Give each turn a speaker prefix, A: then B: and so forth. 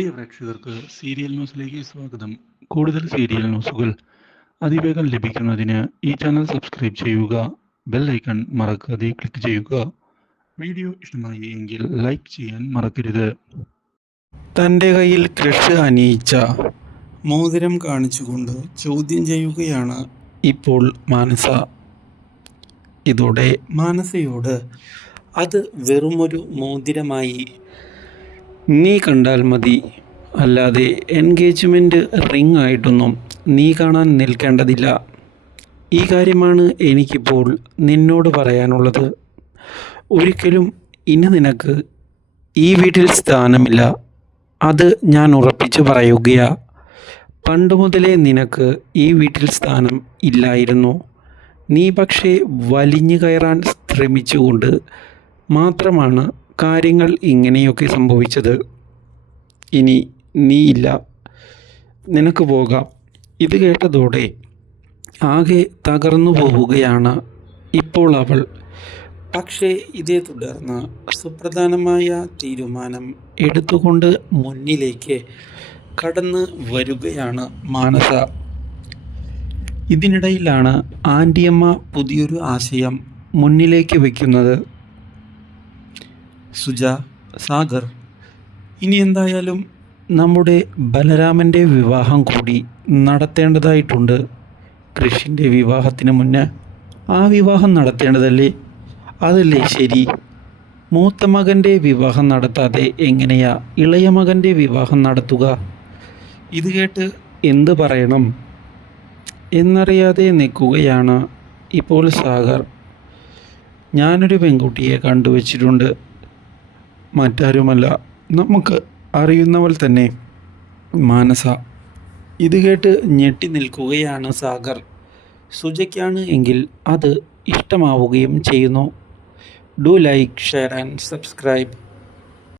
A: പ്രിയ പ്രേക്ഷകർക്ക് സീരിയൽ ന്യൂസിലേക്ക് സ്വാഗതം. കൂടുതൽ സീരിയൽ ന്യൂസുകൾ അതിവേഗം ലഭിക്കുന്നതിന് ഈ ചാനൽ സബ്സ്ക്രൈബ് ചെയ്യുക ബെൽ ഐക്കൺ മറക്കാതെ ക്ലിക്ക് ചെയ്യുക. വീഡിയോ ഇഷ്ടമായി എങ്കിൽ ലൈക്ക് ചെയ്യാൻ മറക്കരുത്.
B: തന്റെ കയ്യിൽ ക്രഷ് അനിയിച്ച മോതിരം കാണിച്ചുകൊണ്ട് ചോദ്യം ചെയ്യുകയാണ് ഇപ്പോൾ മാനസ. ഇതോടെ മാനസയോട് അത് വെറുമൊരു മോതിരമായി നീ കണ്ടാൽ മതി. അല്ലാതെ എൻഗേജ്മെന്റ് റിംഗ് ആയിട്ടൊന്നും നീ കാണാൻ നിൽക്കേണ്ടതില്ല. ഈ കാര്യമാണ് എനിക്കിപ്പോൾ നിന്നോട് പറയാനുള്ളത്. ഒരിക്കലും ഇനി നിനക്ക് ഈ വീട്ടിൽ സ്ഥാനമില്ല. അത് ഞാൻ ഉറപ്പിച്ചു പറയുകയാ. പണ്ട് മുതലേ നിനക്ക് ഈ വീട്ടിൽ സ്ഥാനം ഇല്ലായിരുന്നു. നീ പക്ഷേ വലിഞ്ഞു കയറാൻ ശ്രമിച്ചുകൊണ്ട് മാത്രമാണ് കാര്യങ്ങൾ ഇങ്ങനെയൊക്കെ സംഭവിച്ചത് ഇനി നീയില്ല നിനക്ക് പോകാം. ഇത് കേട്ടതോടെ ആകെ തകർന്നു പോവുകയാണ് ഇപ്പോൾ അവൾ. പക്ഷേ ഇതേ തുടർന്ന് സുപ്രധാനമായ തീരുമാനം എടുത്തുകൊണ്ട് മുന്നിലേക്ക് കടന്ന് വരികയാണ് മാനസ. ഇതിനിടയിലാണ് ആന്റിയമ്മ പുതിയൊരു ആശയം മുന്നിലേക്ക് വയ്ക്കുന്നത് സുജ സാഗർ. ഇനി എന്തായാലും നമ്മുടെ ബലരാമന്റെ വിവാഹം കൂടി നടത്തേണ്ടതായിട്ടുണ്ട്. കൃഷിന്റെ വിവാഹത്തിന് മുന്നേ ആ വിവാഹം നടത്തേണ്ടതല്ലേ? അതല്ലേ ശരി? മൂത്ത മകന്റെ വിവാഹം നടത്താതെ എങ്ങനെയാ ഇളയ മകന്റെ വിവാഹം നടത്തുക? ഇത് കേട്ട് എന്ത് പറയണം? എന്നറിയാതെ നിൽക്കുകയാണ് ഇപ്പോൾ സാഗർ. ഞാനൊരു പെൺകുട്ടിയെ കണ്ടുവച്ചിട്ടുണ്ട്. മറ്റാരുമല്ല. നമുക്ക് അറിയുന്നവൾ തന്നെ മാനസ. ഇത് കേട്ട് ഞെട്ടി നിൽക്കുകയാണ് സാഗർ. സുജയ്ക്കാണ് എങ്കിൽ അത് ഇഷ്ടമാവുകയും ചെയ്യുന്നു. Do like share and subscribe.